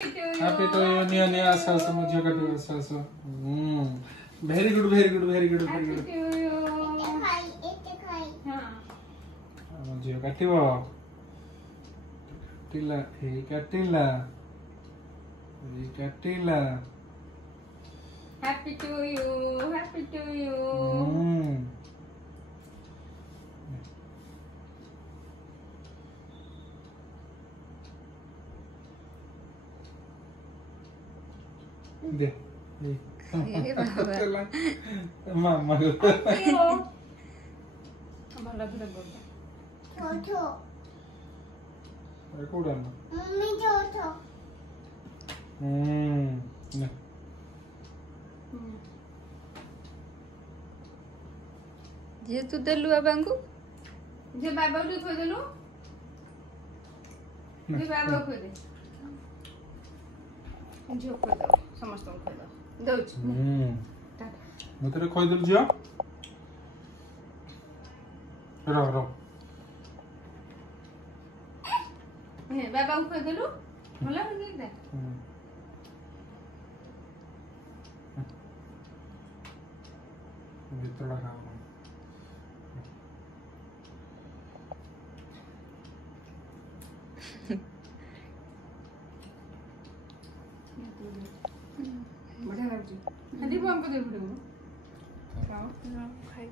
happy to you नियो नियो आसा आसा मुझे काटी आसा आसा very good very good very good very good हां मुझे काटिबो काटिला ए काटिला हैप्पी टू यू दे ये बाबा मामा को भला भला बोल छोटो अरे कोड़ा ना मम्मी छोटो ना जे तू देलु बाबा को जे बाबा को खोइ देलु जे बाबा खोइ दे जो खोइ दो समस्त को खोइ दो दउछ मैं तेरे खोई दल जियो रो हे बाबा को खोइ देलु भला हो गई दे भीतर लगा बढ़िया लाଗୁଛି ଖାଲି ବମ୍ପ ଦେ ଫୁଟୁ खाई